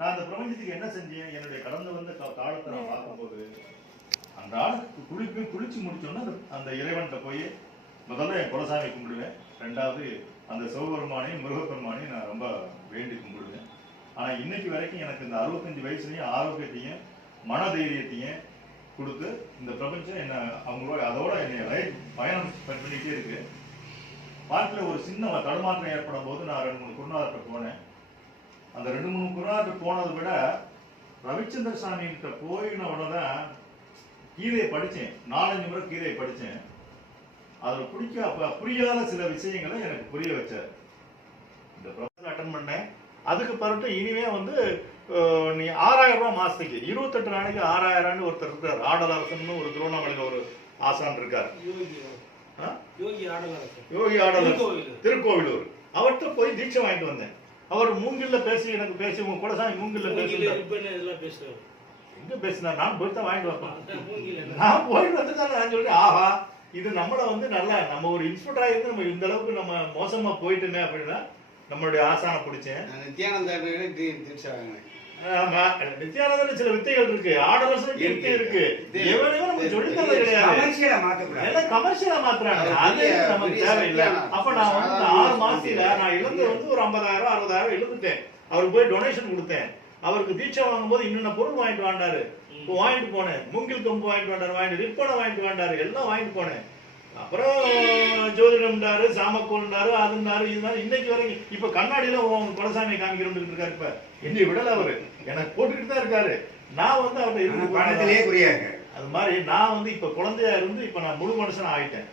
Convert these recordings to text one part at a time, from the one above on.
நான் அந்த பிரபஞ்சத்துக்கு என்ன செஞ்சேன்? என்னுடைய கடந்து வந்த காலத்தை நான் பார்க்கும்போது அன்றாட குளிப்பு குளிச்சு முடிச்சோன்னா அந்த அந்த இறைவன்கிட்ட போய் முதல்ல என் குலசாமி கும்பிடுவேன். ரெண்டாவது அந்த சிவபெருமானையும் முருகப்பெருமானையும் நான் ரொம்ப வேண்டி கும்பிடுவேன். ஆனால் இன்னைக்கு வரைக்கும் எனக்கு இந்த அறுபத்தஞ்சு வயசுலையும் ஆரோக்கியத்தையும் மன தைரியத்தையும் கொடுத்து இந்த பிரபஞ்சம் என்ன அவங்களோட அதோட என்னை லைஃப் பயணம் பண்ணிக்கிட்டே இருக்கு. வாழ்க்கையில ஒரு சின்ன தடுமாற்றம் ஏற்படும் போது நான் ரெண்டு மூணு குருநாதர்கிட்ட போனேன். அந்த ரெண்டு மூணு குருநாதர்கிட்ட போனதை விட ரவிச்சந்திர சாமி கிட்ட போயின உடனே கீதையை படிச்சேன் நாலஞ்சு முறை கீதையை படிச்சேன் அதுல பிடிக்க அப்ப புரியாத சில விஷயங்களை எனக்கு புரிய வச்சார். இந்த ப்ரொஃபஸர் அட்டன் பண்ணேன். அதுக்கு பிறகு இனிமே வந்து நீ ஆறாயிரம் ரூபாய் மாசத்துக்கு இருபத்தெட்டு நாளைக்கு ஆறாயிரம்னு ஒருத்தர் இருக்கார். ஆடலரசன் ஒரு திருவண்ணாமலையில் ஒரு ஆசான் இருக்கார். யோகி ஆடலரசன் யோகி ஆடலரசன் திருக்கோவில். திருக்கோவிலூர். அவர்கிட்ட போய் தீட்சை வாங்கிட்டு வந்தேன். அவர் மூங்கில்ல பேசி எனக்கு பேசி உங்க குலசாமி மூங்கில்ல பேசுறாரு? எங்க பேசினார் நான் போய் தான் வாங்கிட்டு மூங்கில நான் போயிட்டு வந்து தான் நான் சொல்றேன் ஆஹா இது நம்மள வந்து நல்லா நம்ம ஒரு இன்ஸ்பெக்டர் ஆயிருந்து நம்ம இந்த அளவுக்கு நம்ம மோசமா போயிட்டுமே அப்படின்னா நம்மளுடைய ஆசானை பிடிச்சேன். நான் நித்யானந்தா தீட்சை வாங்கினேன். ஆமா சில வித்தைகள் இருக்கு. ஆடலரசனுக்கு வித்தை இருக்கு. எவனையும் நமக்கு சொல்லி தரது கிடையாது. கமர்ஷியலா மாத்தக்கூடாது எல்லாம் கமர்ஷியலா மாத்துறாங்க. அது அது பெரிய- நமக்கு பெரிய தேவையில்லை. சத்தியானம். அப்ப நான் வந்து ஆறு மாசத்துல நான் இழந்து வந்து ஒரு ஐம்பதாயிரம் அறுபதாயிரம் இழந்துட்டேன் அவருக்கு போய் டொனேஷன் கொடுத்தேன். அவருக்கு தீட்சை வாங்கும்போது இன்னென்ன பொருள் வாங்கிட்டு வாண்டாரு. இப்போ வாங்கிட்டு போனேன். மூங்கில் கம்பு வாங்கிட்டு வந்தாரு வாங்கிட்டு ரிப்பனை வாங்கிட்டு வந்தாரு எல்லாம் வாங்கிட்டு போனேன். அப்புறம் ஜோதிடம்டாரு சாமக்கோள்டாரு அதுனாரு இதுனாரு இன்னைக்கு வரைக்கும் இப்ப கண்ணாடியில குலசாமி காமிக்கிறோம் இருக்காரு இப்ப. என்னை விடல அவரு. எனக்கு போட்டுக்கிட்டு தான் இருக்காரு. நான் வந்து அவர்கிட்ட பணத்திலேயே அது மாதிரி நான் வந்து இப்ப குழந்தையா இருந்து இப்ப நான் முழு மனுஷன் ஆயிட்டேன்.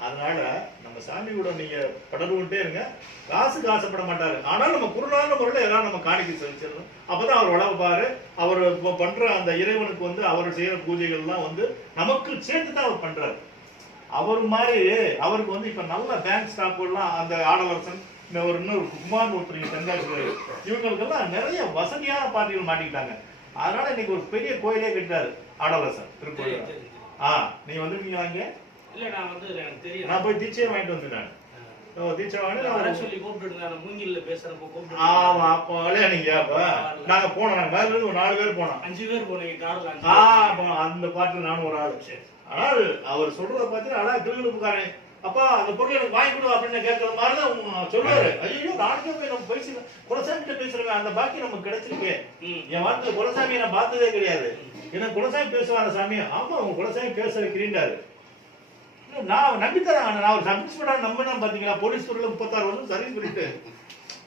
அதனால நம்ம சாமி கூட நீங்க படர்வுட்டே இருங்க. காசுக்கு ஆசைப்பட மாட்டாரு. ஆனால் நம்ம குருநாத முறையில ஏதாவது நம்ம காணிக்கை செலுத்திடணும். அப்பதான் அவர் உழப்பாரு அவர் இப்ப பண்ற அந்த இறைவனுக்கு வந்து அவர் செய்யற பூஜைகள்லாம் வந்து நமக்கு சேர்த்து தான் அவர் பண்றாரு. அவர் மாதிரி அவருக்கு வந்து இப்ப நல்ல பேங்க் ஸ்டாஃப் எல்லாம் அந்த ஆடவரசன் ஒரு இன்னொரு குமார் ஒருத்தர் தென்காசி இவங்களுக்கெல்லாம் நிறைய வசதியான பார்ட்டிகள் மாட்டிக்கிட்டாங்க. அதனால இன்னைக்கு ஒரு பெரிய கோயிலே கட்டாரு ஆடவரசன் திருக்கோயில். ஆ நீ வந்துருக்கீங்களா இங்க இல்ல நான் வந்து நான் போய் தீட்சையை வாங்கிட்டு அப்போ நீங்க போனோம் நாங்க ஒரு நாலு பேர் போனோம். அஞ்சு பேர் போனீங்க கார்ல ஆ அப்போ அந்த பாட்டுல நானும் ஒரு ஆளு. ஆனால் அவர் சொல்றத பார்த்து அடா திருவிழுப்புக்காரன் அப்பா அந்த பொருள் எனக்கு வாங்கி கொடு அப்படின்னு கேட்கற மாதிரி தான் சொல்லுவாரு. ஐயோ நாளைக்கே போய் நம்ம பேசி குலசாமிகிட்ட பேசுறவங்க அந்த பாக்கி நமக்கு கிடைச்சிருக்கு. என் வாழ்க்கையில குலசாமியை நான் பார்த்ததே கிடையாது. ஏன்னா குலசாமி பேசுவாங்க சாமி ஆமா உங்க குலசாமி பேச வைக்கிறீண்டாரு இல்ல, நான் நம்பித்தரேன் நான் ஒரு சர்வீஸ் பண்ண நம்பினா பாத்தீங்களா போலீஸ் துறையில முப்பத்தாறு வருஷம் சர்வீஸ் பண்ணிட்டு.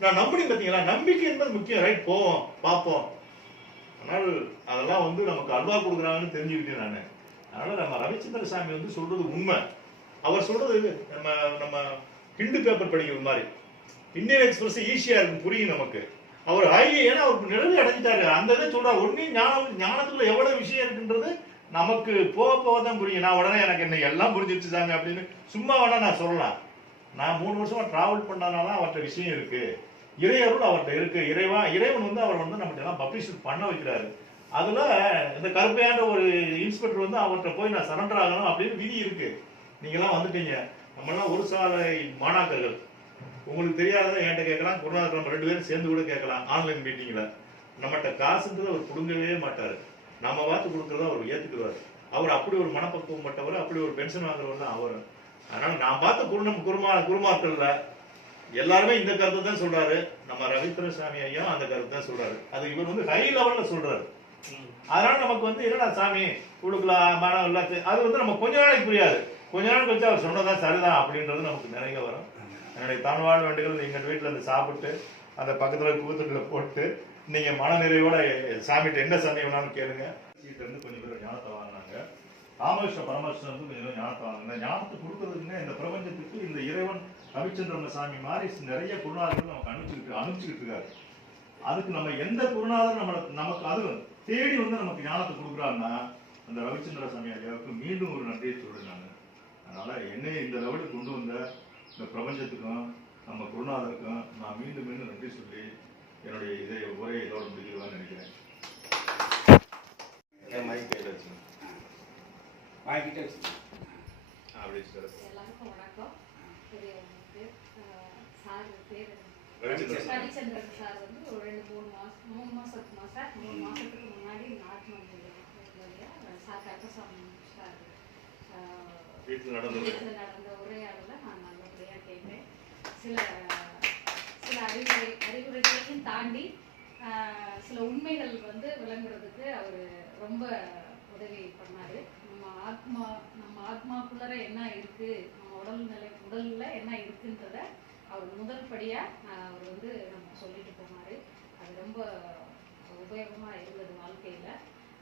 நான் நம்பினி பாத்தீங்களா நம்பிக்கை என்பது முக்கியம். ரைட் போவோம் பார்ப்போம். ஆனால் அதெல்லாம் வந்து நமக்கு அல்வா கொடுக்குறாங்கன்னு தெரிஞ்சுக்கிட்டேன் நான். அதனால நம்ம ரவிச்சந்திர சாமி வந்து சொல்றது உண்மை. அவர் சொல்றது நம்ம நம்ம ஹிந்து பேப்பர் படிக்கிற மாதிரி. இந்தியன் எக்ஸ்பிரஸ் ஈஸியா இருக்கும் புரியும் நமக்கு. அவர் ஹைவே ஏன்னா அவருக்கு நிழல் அடைஞ்சிட்டாரு. அந்த இதை சொல்றாரு ஒன்னே ஞானம் ஞானத்துக்குள்ள எவ்வளவு விஷயம் இருக்குன்றது நமக்கு போக போக தான் புரியும். நான் உடனே எனக்கு என்ன எல்லாம் புரிஞ்சிருச்சு சாமி அப்படின்னு சும்மா வேணா நான் சொல்லலாம். நான் மூணு வருஷமா டிராவல் பண்ணனால அவர்கிட்ட விஷயம் இருக்கு. இறையருள் அவர்கிட்ட இருக்கு. இறைவா இறைவன் வந்து அவர் வந்து நம்மகிட்ட எல்லாம் பப்ளிஷ் பண்ண வைக்கிறாரு. அதுல இந்த கருப்பையான ஒரு இன்ஸ்பெக்டர் வந்து அவர்கிட்ட போய் நான் சரண்டர் ஆகணும் அப்படின்னு விதி இருக்கு. நீங்கெல்லாம் வந்துட்டீங்க. நம்மளாம் ஒரு சாலை மாணாக்கர்கள். உங்களுக்கு தெரியாததை என்கிட்ட கேட்கலாம். குருநாதர் நம்ம ரெண்டு பேரும் சேர்ந்து கூட கேட்கலாம். ஆன்லைன் மீட்டிங்ல நம்மகிட்ட காசுன்றது அவர் கொடுங்கவே மாட்டாரு. நம்ம பார்த்து கொடுக்கறத அவர் ஏத்துக்குவார் அவர் அப்படி ஒரு மனப்பக்குவம் பட்டவர் அப்படி ஒரு பென்ஷன் வாங்குறவர் தான் அவர். அதனால நான் பார்த்த குருணம் குருமா குருமாக்கள்ல எல்லாருமே இந்த கருத்தை தான் சொல்றாரு. நம்ம ரவீந்திர சாமி ஐயா அந்த கருத்தை தான் சொல்றாரு. அது இவர் வந்து ஹை லெவல்ல சொல்றாரு. அதனால நமக்கு வந்து என்னடா சாமி கொடுக்கலாம் மனம் இல்லாச்சு அது வந்து நம்ம கொஞ்ச நாளைக்கு புரியாது. கொஞ்ச நாள் கழிச்சு அவர் சொன்னதான் சரிதான் அப்படின்றது நமக்கு நினைக்க வரும். என்னுடைய தமிழ்வாழ் வேண்டுகள் எங்கள் வீட்டில் இருந்து சாப்பிட்டு அந்த பக்கத்தில் கூத்துட்டில் போட்டு நீங்கள் மன நிறைவோட சாமிகிட்ட என்ன சண்டை வேணாலும் கேளுங்க. சீட்டு கொஞ்சம் பேர் ஞானத்தை வாங்கினாங்க. ராமகிருஷ்ண பரமகிருஷ்ணன் வந்து கொஞ்சம் ஞானத்தை வாங்கினாங்க. ஞானத்தை கொடுக்கறதுக்குன்னு இந்த பிரபஞ்சத்துக்கு இந்த இறைவன் ரவிச்சந்திரன் சாமி மாதிரி நிறைய குருநாதர்கள் நமக்கு அனுப்பிச்சுக்கிட்டு அனுப்பிச்சுக்கிட்டு இருக்காரு. அதுக்கு நம்ம எந்த குருநாதர் நம்ம நமக்கு அது தேடி வந்து நமக்கு ஞானத்தை கொடுக்குறாருன்னா அந்த ரவிச்சந்திர சாமி ஐயாவுக்கு மீண்டும் ஒரு நன்றியை சொல்றேன் நான். அதனால என்னை இந்த லெவலுக்கு கொண்டு வந்த இந்த பிரபஞ்சத்துக்கும் நம்ம குருநாதருக்கும் நான் மீண்டும் மீண்டும் நன்றி சொல்லி என்னுடைய இதை உரையை இதோட முடிக்கிறதான்னு நினைக்கிறேன். என் மைக் கையில் வச்சு வாங்கிட்டு வச்சு அப்படி சார். எல்லாருக்கும் வணக்கம். சார் பேர் ரவிச்சந்திரன் சார் வந்து ஒரு ரெண்டு மூணு மாசம் மூணு மாசம் சோமசத்மா சார்? மூணு மாதத்துக்கு முன்னாடி நாட்டு வழியா வீட்டில் நடந்தது வீட்டில் நடந்த உரையாடலை நான் நல்லபடியாக கேட்டேன் சில சில அறிவுரை அறிவுரைகளையும் தாண்டி ஆஹ், சில உண்மைகள் வந்து விளங்குறதுக்கு அவர் ரொம்ப உதவி பண்ணார். நம்ம ஆத்மா நம்ம ஆத்மாக்குள்ளர என்ன இருக்குது நம்ம உடல்நிலை உடலில் என்ன இருக்குன்றத அவர் முதல் படியாக அவர் வந்து நம்ம சொல்லிட்டு போனார். அது ரொம்ப உபயோகமாக இருந்தது.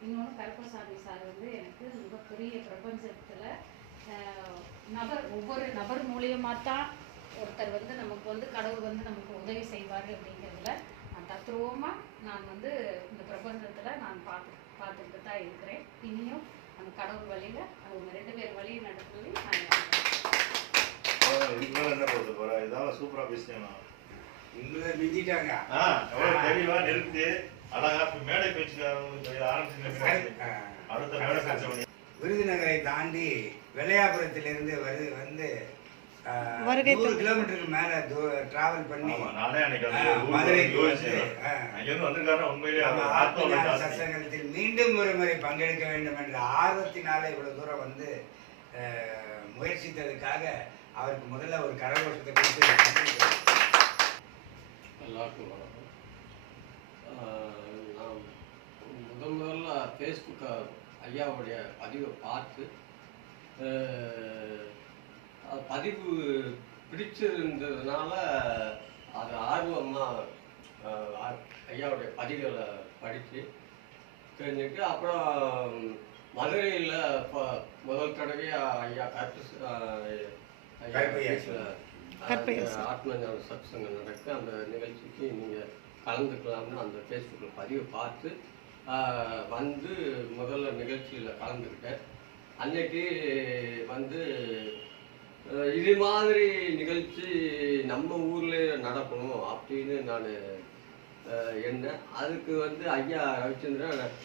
இன்னொன்று கருப்பசாமி சார் வந்து எனக்கு மிகப்பெரிய பிரபஞ்சத்தில் நபர் ஒவ்வொரு நபர் மூலியமாக தான் ஒருத்தர் வந்து நமக்கு வந்து கடவுள் வந்து நமக்கு உதவி செய்வார் அப்படிங்கிறதுல நான் தத்ரூபமாக நான் வந்து இந்த பிரபஞ்சத்தில் நான் பார்த்து பார்த்துட்டு தான் இருக்கிறேன். இனியும் அந்த கடவுள் வழியில் அவங்க ரெண்டு பேர் வழி நடத்துறது நான் இதுக்கு மேல என்ன போகுது போற? இதான் சூப்பரா பேசினேன். உங்களை மிஞ்சிட்டாங்க. ஆ, நிறுத்தி. அழகா மேடை பேச்சு ஆரம்பிச்சு ஆ. அடுத்த மேடை பேச்சு விருதுநகரை தாண்டி வெள்ளையாபுரத்திலிருந்து வரு வந்து நூறு கிலோமீட்டருக்கு மேல டிராவல் பண்ணி. சத்சங்கத்தில் மீண்டும் ஒரு முறை பங்கெடுக்க வேண்டும் என்ற ஆர்வத்தினால இவ்வளவு தூரம் வந்து முயற்சித்ததுக்காக அவருக்கு முதல்ல ஒரு கரகோஷத்தை கொடுத்து. எல்லாருக்கும் வணக்கம் முதல் முதல்ல ஃபேஸ்புக்கை ஐயாவுடைய பதிவை பார்த்து பதிவு பிடிச்சிருந்ததுனால அது ஆர்வமாக ஐயாவுடைய பதிவுகளை படித்து தெரிஞ்சுட்டு அப்புறம் மதுரையில் இப்போ முதல் தடவையாக ஐயா கருத்து கருப்பையா. கருப்பையா அந்த ஆத்ம ஞான சத்சங்கம் நடக்கு அந்த நிகழ்ச்சிக்கு நீங்கள் கலந்துக்கலாம்னு அந்த ஃபேஸ்புக்கில் பதிவு பார்த்து வந்து முதல்ல நிகழ்ச்சியில் கலந்துக்கிட்டேன். அன்னைக்கு வந்து இது மாதிரி நிகழ்ச்சி நம்ம ஊரில் நடக்கணும் அப்படின்னு நான் என்ன அதுக்கு வந்து ஐயா ரவிச்சந்திரன்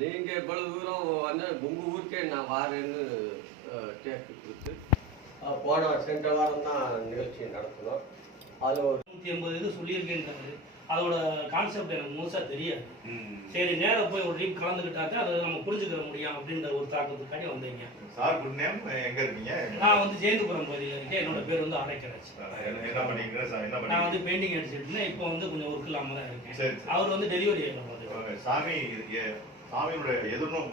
நீங்கள் இவ்வளவு தூரம் வந்து உங்கள் ஊருக்கே நான் வாரேன்னு கேட்டு கொடுத்து போன சென்ற வாரம் தான் நிகழ்ச்சி நடத்தினோம் அதில் ஒரு நூற்றி எண்பது இது சொல்லியிருக்கேன்றாரு. அதோட கான்செப்ட் எனக்கு முழுசா தெரியாது. ம். சரி நேரா போய் ஒரு டீம் கலந்துக்கிட்டாக்க அதை நம்ம புரிஞ்சுக்கிற முடியும் அப்படின்ற ஒரு தாக்கத்துக்காண்டி வந்தீங்க. சார் குட் நேம் எங்க இருக்கீங்க? நான் வந்து ஜெயந்துபுரம் பகுதியில் இருக்கேன். என்னோட பேர் வந்து அரைக்கராஜ் என்ன என்ன பண்ணிக்கிறேன் சார்? என்ன நான் வந்து பெயிண்டிங் அடிச்சிட்டு இருந்தேன். இப்போ வந்து கொஞ்சம் ஒர்க் இல்லாம தான் இருக்கேன். அவர் வந்து டெலிவரி சாமி சாமியினுடைய எதிர்நோம்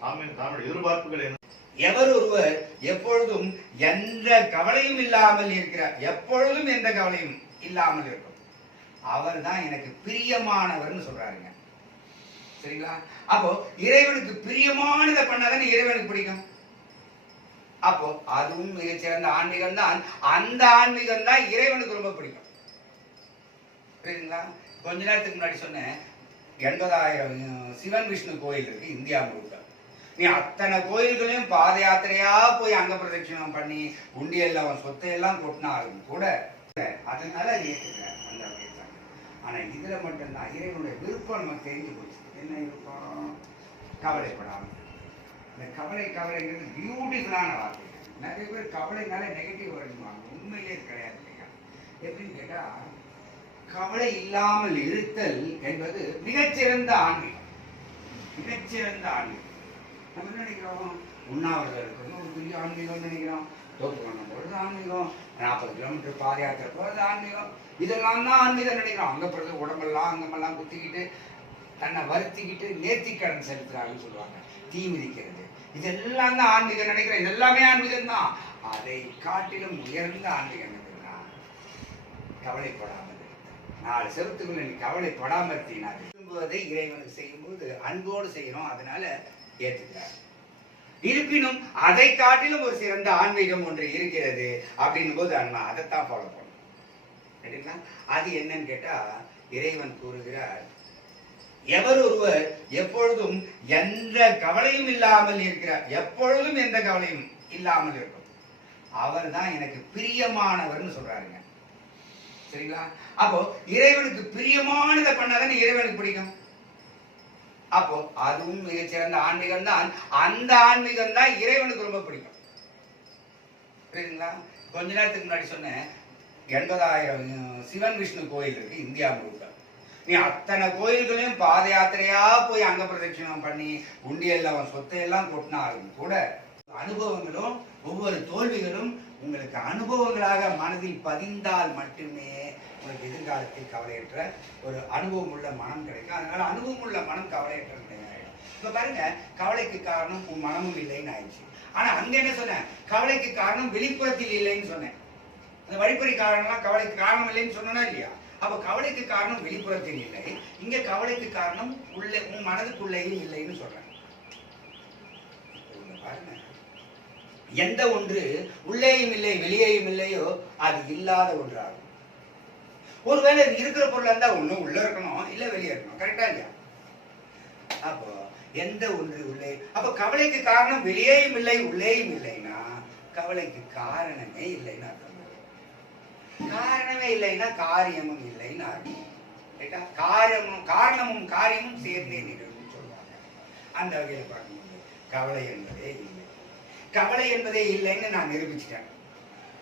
சாமி சாமியோட எதிர்பார்ப்புகள் என்ன? எவர் ஒருவர் எப்பொழுதும் எந்த கவலையும் இல்லாமல் இருக்கிறார். எப்பொழுதும் எந்த கவலையும் இல்லாமல் இருக்கும். அவர் தான் எனக்கு பிரியமானவர்னு சொல்றாருங்க. சரிங்களா? அப்போ இறைவனுக்கு பிரியமானதை பண்ணாதானே இறைவனுக்கு பிடிக்கும். அப்போ அதுவும் மிகச்சிறந்த ஆன்மீகம் தான். அந்த ஆன்மீகம் தான் இறைவனுக்கு ரொம்ப பிடிக்கும். புரியுதுங்களா? கொஞ்ச நேரத்துக்கு முன்னாடி சொன்னேன் எண்பதாயிரம் சிவன் விஷ்ணு கோயில் இருக்கு இந்தியா முழுக்க. நீ அத்தனை கோயில்களையும் பாத யாத்திரையா போய் அங்க பிரதட்சிணம் பண்ணி உண்டியல்ல அவன் சொத்தை எல்லாம் கொட்டினாலும் கூட அதனால அது ஏற்றுக்கிறேன் ஆனா இதுல மட்டும்தான் இறைவனுடைய விருப்பம் நமக்கு தெரிஞ்சு போச்சு. என்ன விருப்பம்? கவலைப்படாமல். இந்த கவலை கவலைங்கிறது பியூட்டிஃபுல்லான வார்த்தை. நிறைய பேர் கவலைனால நெகட்டிவ் வருவாங்க. உண்மையிலே கிடையாது இல்லையா? எப்படின்னு கேட்டா கவலை இல்லாமல் இருத்தல் என்பது மிகச்சிறந்த ஆன்மீகம் மிகச்சிறந்த ஆன்மீகம் நம்ம என்ன நினைக்கிறோம்? உண்ணாவிரதம் இருக்கணும். ஒரு பெரிய ஆன்மீகம் நினைக்கிறோம். தோப்பு பண்ணும் ஆன்மீகம். நாற்பது கிலோமீட்டர் பாத யாத்திரை போகிறது ஆன்மீகம். இதெல்லாம் தான் ஆன்மீகம் நினைக்கிறோம் அங்கே பிறகு உடம்பெல்லாம் அங்கமெல்லாம் குத்திக்கிட்டு தன்னை வருத்திக்கிட்டு நேர்த்திக்கடன் செலுத்துறாங்கன்னு சொல்லுவாங்க. தீ மிதிக்கிறது. இதெல்லாம் தான் ஆன்மீகம் நினைக்கிறேன். இதெல்லாமே ஆன்மீகம் தான். அதை காட்டிலும் உயர்ந்த ஆன்மீகம் எதுன்னா கவலைப்படாமல் நாலு செவத்துக்குள்ள நீ கவலைப்படாமல் இருத்தீங்கன்னா விரும்புவதை இறைவனுக்கு செய்யும்போது அன்போடு செய்யணும். அதனால ஏற்றுக்கிறார் இருப்பினும் அதை காட்டிலும் ஒரு சிறந்த ஆன்மீகம் ஒன்று இருக்கிறது அப்படின்னும் போது அண்ணா அதைத்தான் ஃபாலோ பண்ணணும். சரிங்களா? அது என்னன்னு கேட்டா இறைவன் கூறுகிறார் எவர் ஒருவர் எப்பொழுதும் எந்த கவலையும் இல்லாமல் இருக்கிறார். எப்பொழுதும் எந்த கவலையும் இல்லாமல் இருக்கும். அவர் தான் எனக்கு பிரியமானவர்னு சொல்றாருங்க. சரிங்களா? அப்போ இறைவனுக்கு பிரியமானதை பண்ணாதானே இறைவனுக்கு பிடிக்கும்? அப்போ அதுவும் மிகச்சிறந்த ஆன்மீகம் தான் அந்த ஆன்மீகம் தான் இறைவனுக்கு ரொம்ப பிடிக்கும். புரியுதுங்களா? கொஞ்ச நேரத்துக்கு முன்னாடி சொன்னேன் எண்பதாயிரம் சிவன் விஷ்ணு கோயில் இருக்கு இந்தியா முழுக்க. நீ அத்தனை கோயில்களையும் பாத யாத்திரையா போய் அங்க பிரதட்சிணம் பண்ணி உண்டியல்ல அவன் சொத்தை எல்லாம் கொட்டினாலும் கூட அனுபவங்களும் ஒவ்வொரு தோல்விகளும் உங்களுக்கு அனுபவங்களாக மனதில் பதிந்தால் மட்டுமே உனக்கு எதிர்காலத்தில் கவலையற்ற ஒரு அனுபவம் உள்ள மனம் கிடைக்கும். அதனால அனுபவம் உள்ள மனம் கவலையற்ற நிலையாயிடும் இப்ப பாருங்க கவலைக்கு காரணம் உன் மனமும் இல்லைன்னு ஆயிடுச்சு. ஆனா அங்க என்ன சொன்னேன்? கவலைக்கு காரணம் வெளிப்புறத்தில் இல்லைன்னு சொன்னேன். அந்த வழிப்பறி காரணம்லாம் கவலைக்கு காரணம் இல்லைன்னு சொன்னா இல்லையா? அப்ப கவலைக்கு காரணம் வெளிப்புறத்தில் இல்லை. இங்க கவலைக்கு காரணம் உள்ளே உன் மனதுக்குள்ளேயும் இல்லைன்னு சொல்றேன். பாருங்க. எந்த ஒன்று உள்ளேயும் இல்லை வெளியேயும் இல்லையோ அது இல்லாத ஒன்றாகும். ஒருவேளை இது இருக்கிற பொருளா இருந்தா ஒன்று உள்ள இருக்கணும் இல்லை வெளியே இருக்கணும். கரெக்டா இல்லையா? அப்போ எந்த ஒன்று உள்ளே? அப்போ கவலைக்கு காரணம் வெளியேயும் இல்லை உள்ளேயும் இல்லைன்னா கவலைக்கு காரணமே இல்லைன்னு அர்த்தம். காரணமே இல்லைன்னா காரியமும் இல்லைன்னு அர்த்தம். ரைட்டா காரியமும் காரணமும் காரியமும் சேர்ந்தே நிகழும் சொல்லுவாங்க. அந்த வகையில் பார்க்கும்போது கவலை என்பதே இல்லை. கவலை என்பதே இல்லைன்னு நான் நிரூபிச்சிட்டேன்.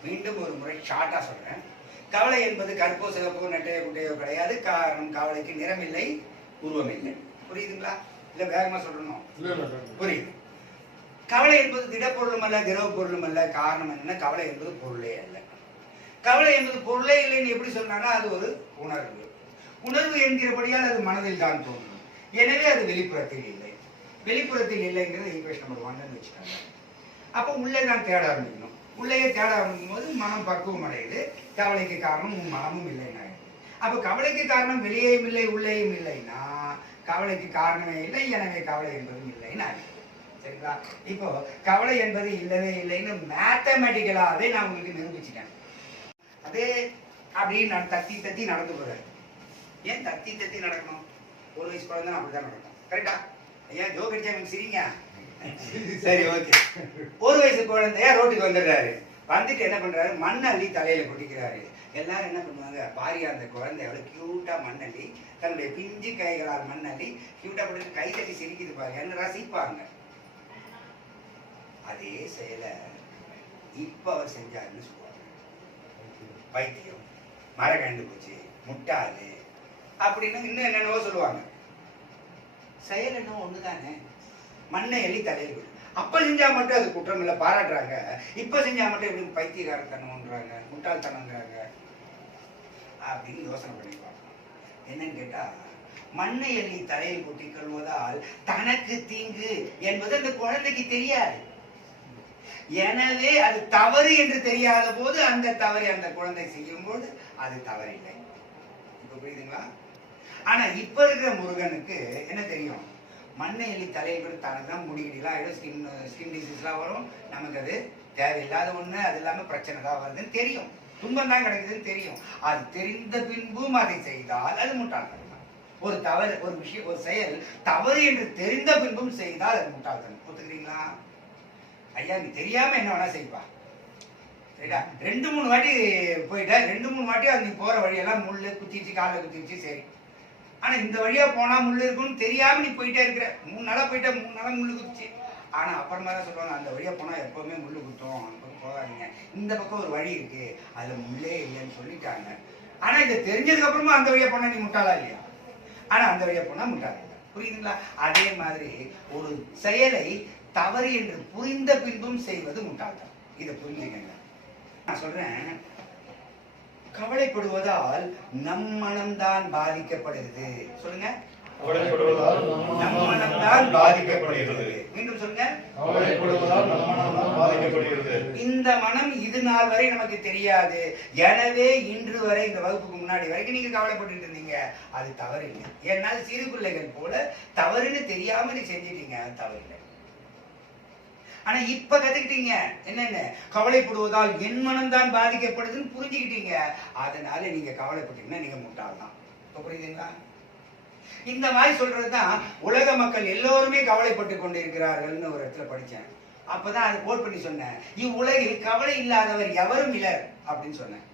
மீண்டும் ஒரு முறை ஷார்ட்டா சொல்றேன். கவலை என்பது கற்போ சிவப்போ நெட்டையோ குட்டையோ கிடையாது. காரணம் கவலைக்கு நிறம் இல்லை உருவம் இல்லை புரியுதுங்களா இல்ல வேகமா. சொல்லணும் புரியுது. கவலை என்பது திடப்பொருளும் அல்ல திரவ பொருளும் அல்ல. காரணம் என்ன? கவலை என்பது பொருளே அல்ல. கவலை என்பது பொருளே இல்லைன்னு எப்படி சொன்னாங்கன்னா அது ஒரு உணர்வு. உணர்வு என்கிறபடியால் அது மனதில் தான் தோன்றும். எனவே அது வெளிப்புறத்தில் இல்லை. வெளிப்புறத்தில் இல்லைங்கிறது ஈக்குவேஷன் நம்பர் ஒன்னு வச்சுக்காங்க. அப்போ உள்ளே தான் தேட ஆரம்பிக்கணும். உள்ளேயே தேட ஆரம்பிக்கும் போது மனம் பக்குவம் அடையுது. கவலைக்கு காரணம் உன் மனமும் இல்லைன்னா அப்போ கவலைக்கு காரணம் வெளியேயும் இல்லை உள்ளேயும் இல்லைன்னா கவலைக்கு காரணமே இல்லை எனவே கவலை என்பதும் இல்லைன்னு சரிங்களா? இப்போ கவலை என்பது இல்லவே இல்லைன்னு மேத்தமெட்டிக்கலாகவே நான் உங்களுக்கு நிரூபிச்சிட்டேன். அதே அப்படியே தத்தி தத்தி நடந்து போகிறாரு ஏன் தத்தி தத்தி நடக்கணும்? ஒரு வயசு குழந்தை அப்படிதான் நடக்கும். கரெக்டா ஐயா ஜோக் அடிச்சா எனக்கு சிரிங்க? சரி ஓகே. ஒரு வயசு குழந்தைய ரோட்டுக்கு வந்துடுறாரு. வந்துட்டு என்ன பண்றாரு? மண் அள்ளி தலையில கொட்டிக்கிறாரு. எல்லாரும் என்ன பண்ணுவாங்க? பாரியா அந்த குழந்தை எவ்வளவு கியூட்டா மண் அள்ளி தன்னுடைய பிஞ்சு கைகளால் மண் அள்ளி கியூட்டா போட்டு கை தட்டி சிரிக்குது பாருங்க என்ன ரசிப்பாங்க அதே செயலை இப்ப அவர் செஞ்சாருன்னு சொல்லுவாங்க. பைத்தியம். மழை கண்டு போச்சு. முட்டாளு. அப்படின்னு இன்னும் என்னென்னவோ சொல்லுவாங்க. செயல் என்ன ஒண்ணுதானே? மண்ணை எள்ளி தலையில் அப்ப செஞ்சா மட்டும் அது குற்றம் இல்லை பாராட்டுறாங்க. இப்ப செஞ்சா மட்டும் எப்படி பைத்தியக்காரத்தனம்ன்றாங்க முட்டாள்தனங்கிறாங்க அப்படின்னு யோசனை பண்ணி பார்க்கணும். என்னன்னு கேட்டா மண்ணை எள்ளி தலையில் கொட்டி கொள்வதால் தனக்கு தீங்கு என்பது அந்த குழந்தைக்கு தெரியாது. எனவே அது தவறு என்று தெரியாத போது அந்த தவறை அந்த குழந்தை செய்யும் போது அது தவறில்லை. இப்ப புரியுதுங்களா? ஆனா இப்ப இருக்கிற முருகனுக்கு என்ன தெரியும்? மண்ணை எலி தலையை கூட தனதான் தான் ஆயிடும். ஸ்கின் ஸ்கின் டிசீஸ்லாம் வரும். நமக்கு அது தேவையில்லாத ஒண்ணு. அது இல்லாம பிரச்சனை தான் வருதுன்னு தெரியும். துன்பம் தான் கிடைக்குதுன்னு தெரியும். அது தெரிந்த பின்பும் அதை செய்தால் அது முட்டாள்தனம். ஒரு தவறு ஒரு விஷயம் ஒரு செயல் தவறு என்று தெரிந்த பின்பும் செய்தால் அது முட்டாள்தனம். ஒத்துக்கிறீங்களா? ஐயா நீ தெரியாம என்ன வேணா செய்வா சரிடா. ரெண்டு மூணு வாட்டி போயிட்ட. ரெண்டு மூணு வாட்டி அது நீ போற வழியெல்லாம் முள்ளு குத்திச்சு காலை குத்திச்சு சரி. ஆனா இந்த வழியா போனா முள்ளு இருக்கும்னு தெரியாம நீ போயிட்டே இருக்கிற. மூணு நாளா போயிட்ட மூணு நாளா முள்ளு குத்துச்சு ஆனா அப்புறமா தான் சொல்லுவாங்க அந்த வழியா போனா எப்பவுமே முள்ளு குத்தும். அந்த பக்கம் போகாதீங்க. இந்த பக்கம் ஒரு வழி இருக்கு. அதுல முள்ளே இல்லைன்னு சொல்லிட்டாங்க. ஆனா இதை தெரிஞ்சதுக்கு அப்புறமா அந்த வழியா போனா நீ முட்டாளா இல்லையா? ஆனா அந்த வழியா போனா முட்டாளா புரியுதுங்களா? அதே மாதிரி ஒரு செயலை தவறு என்று புரிந்த பின்பும் செய்வது முட்டாள்தான் இதை புரிஞ்சுக்கங்க. நான் சொல்றேன் கவலைப்படுவதால் நம் மனம்தான் பாதிக்கப்படுகிறது. சொல்லுங்க. மீண்டும் இந்த மனம் இது நாள் வரை நமக்கு தெரியாது. எனவே இன்று வரை இந்த வகுப்புக்கு முன்னாடி வரைக்கும் நீங்க கவலைப்பட்டு இருந்தீங்க. அது தவறு இல்லை ஏன்னால் சிறு பிள்ளைகள் போல தவறுன்னு தெரியாம நீ செஞ்சிட்டீங்க. அது தவறு இல்லை ஆனா இப்ப கத்துக்கிட்டீங்க. என்னென்ன கவலைப்படுவதால் என் மனம்தான் பாதிக்கப்படுதுன்னு புரிஞ்சுக்கிட்டீங்க. அதனால நீங்க கவலைப்பட்டீங்கன்னா நீங்க முட்டாள் தான் இப்ப புரியுதுங்களா? இந்த மாதிரி சொல்றதுதான் உலக மக்கள் எல்லோருமே கவலைப்பட்டு கொண்டிருக்கிறார்கள்னு ஒரு இடத்துல படிச்சேன். அப்பதான் அதை கோட் பண்ணி சொன்னேன். இவ்வுலகில் கவலை இல்லாதவர் எவரும் இலர் அப்படின்னு சொன்னேன்.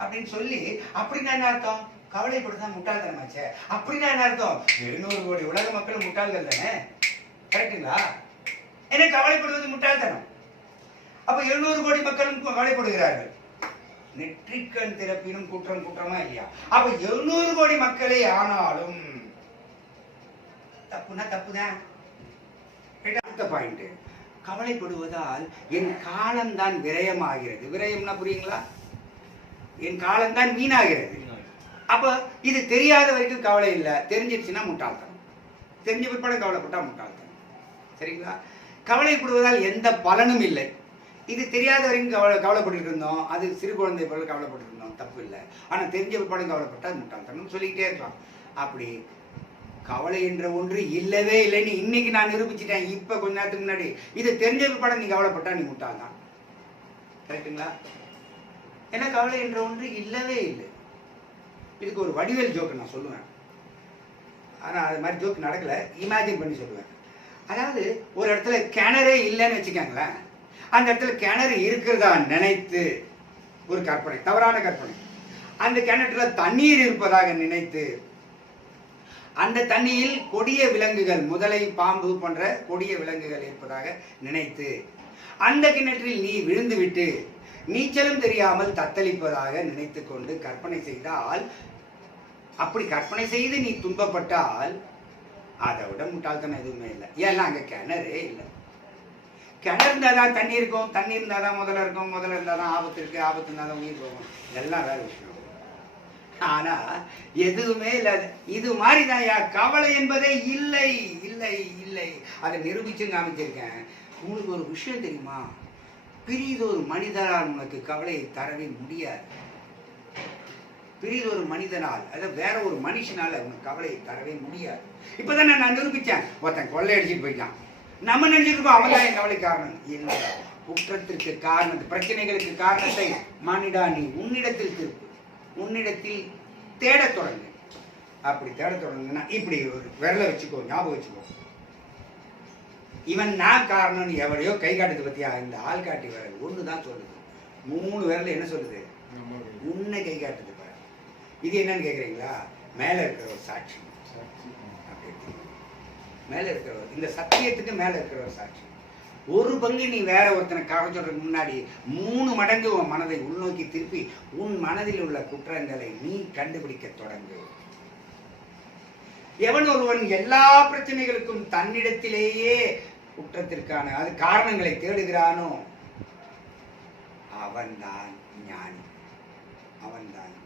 அப்படின்னு சொல்லி அப்படின்னா என்ன அர்த்தம்? கவலைப்படுதான் முட்டாள்தனமாச்சே. அப்படின்னா என்ன அர்த்தம்? எழுநூறு கோடி உலக மக்களும் முட்டாள்கள் தானே? கரெக்டுங்களா என்ன கவலைப்படுவது முட்டாள்தனம். அப்ப எழுநூறு கோடி மக்களும் கவலைப்படுகிறார்கள். நெற்றிக்கண் திறப்பினும் குற்றம் குற்றமா இல்லையா? அப்ப எழுநூறு கோடி மக்களே ஆனாலும் தப்புனா தப்புதான் அடுத்த பாயிண்ட் கவலைப்படுவதால் என் காலம்தான் விரயமாகிறது. விரயம்னா புரியுங்களா? என் காலம்தான் வீணாகிறது. அப்ப இது தெரியாத வரைக்கும் கவலை இல்லை. தெரிஞ்சிருச்சுன்னா முட்டாள்தனம். தெரிஞ்ச பிற்பாடு கவலைப்பட்டா முட்டாள்தனம். சரிங்களா? கவலைப்படுவதால் எந்த பலனும் இல்லை. இது தெரியாத வரைக்கும் கவலை கவலைப்பட்டு இருந்தோம் அது சிறு குழந்தை போல கவலைப்பட்டு இருந்தோம் தப்பு இல்லை. ஆனால் தெரிஞ்ச பிற்பாடு கவலைப்பட்டா அது முட்டாள்தனம் சொல்லிக்கிட்டே இருக்கலாம். அப்படி கவலை என்ற ஒன்று இல்லவே இல்லைன்னு இன்னைக்கு நான் நிரூபிச்சிட்டேன். இப்போ கொஞ்ச நேரத்துக்கு முன்னாடி. இது தெரிஞ்ச பிற்பாடு நீ கவலைப்பட்டா நீ முட்டாள் தான் கரெக்டுங்களா ஏன்னா கவலை என்ற ஒன்று இல்லவே இல்லை. இதுக்கு ஒரு வடிவேல் ஜோக்கு நான் சொல்லுவேன். ஆனால் அது மாதிரி ஜோக்கு நடக்கலை. இமேஜின் பண்ணி சொல்லுவேன். அதாவது ஒரு இடத்துல கிணறே இல்லைன்னு வச்சுக்கோங்களேன். அந்த இடத்துல கிணறு இருக்கிறதா நினைத்து ஒரு கற்பனை தவறான கற்பனை. அந்த கிணற்றுல தண்ணீர் இருப்பதாக நினைத்து அந்த தண்ணியில் கொடிய விலங்குகள் முதலை பாம்பு போன்ற கொடிய விலங்குகள் இருப்பதாக நினைத்து அந்த கிணற்றில் நீ விழுந்துவிட்டு நீச்சலும் தெரியாமல் தத்தளிப்பதாக நினைத்து கொண்டு கற்பனை செய்தால் அப்படி கற்பனை செய்து நீ துன்பப்பட்டால் அதை விட முட்டாள்தனம் எதுவுமே இல்லை. ஏன்னா அங்க கிணறே இல்லை. கிணறு இருந்தால் தான் தண்ணி இருக்கும். தண்ணி இருந்தால் தான் முதல்ல இருக்கும். முதல்ல இருந்தால் தான் ஆபத்து இருக்கு. ஆபத்து இருந்தால் தான் உயிர் போகும். இதெல்லாம் வேறு விஷயம். ஆனா எதுவுமே இல்லை. இது மாதிரி தான் கவலை என்பதே இல்லை. இல்லை இல்லை. அதை நிரூபிச்சு காமிச்சிருக்கேன். உங்களுக்கு ஒரு விஷயம் தெரியுமா? பிரிதொரு மனிதரால் உனக்கு கவலையை தரவே முடியாது. பிரிதொரு மனிதனால் அதாவது வேற ஒரு மனுஷனால உனக்கு கவலையை தரவே முடியாது. இப்பதான் நான் நிரூபிச்சேன். ஒருத்தன் கொள்ளை அடிச்சிட்டு போயிட்டான். நம்ம நினைச்சிருக்கோம் அவன் தான் என் கவலை காரணம். இல்லை குற்றத்திற்கு காரணம் பிரச்சனைகளுக்கு காரணத்தை மானிடா நீ. உன்னிடத்தில் திருப்பு உன்னிடத்தில் தேடத் தொடங்கு. அப்படி தேடத் தொடங்குனா இப்படி ஒரு விரலை வச்சுக்கோ ஞாபகம் வச்சுக்கோ. இவன் நான் காரணம்னு எவரையோ கை காட்டுது பத்தியா? இந்த ஆள் காட்டி விரல் ஒன்று தான் சொல்லுது. மூணு விரல் என்ன சொல்லுது? உன்னை கை காட்டுது பாரு. இது என்னன்னு கேக்குறீங்களா? மேல இருக்கிற ஒரு சாட்சி. அப்படி. மேல இருக்கிறவர் இந்த சத்தியத்துக்கு மேல இருக்கிற ஒரு சாட்சி. ஒரு பங்கு நீ வேற ஒருத்தனை கரை சொல்றதுக்கு முன்னாடி மூணு மடங்கு உன் மனதை உள்நோக்கி திருப்பி உன் மனதில் உள்ள குற்றங்களை நீ கண்டுபிடிக்க தொடங்கு. எவன் ஒருவன் எல்லா பிரச்சனைகளுக்கும் தன்னிடத்திலேயே குற்றத்திற்கான அது காரணங்களை தேடுகிறானோ அவன்தான் ஞானி. அவன்தான்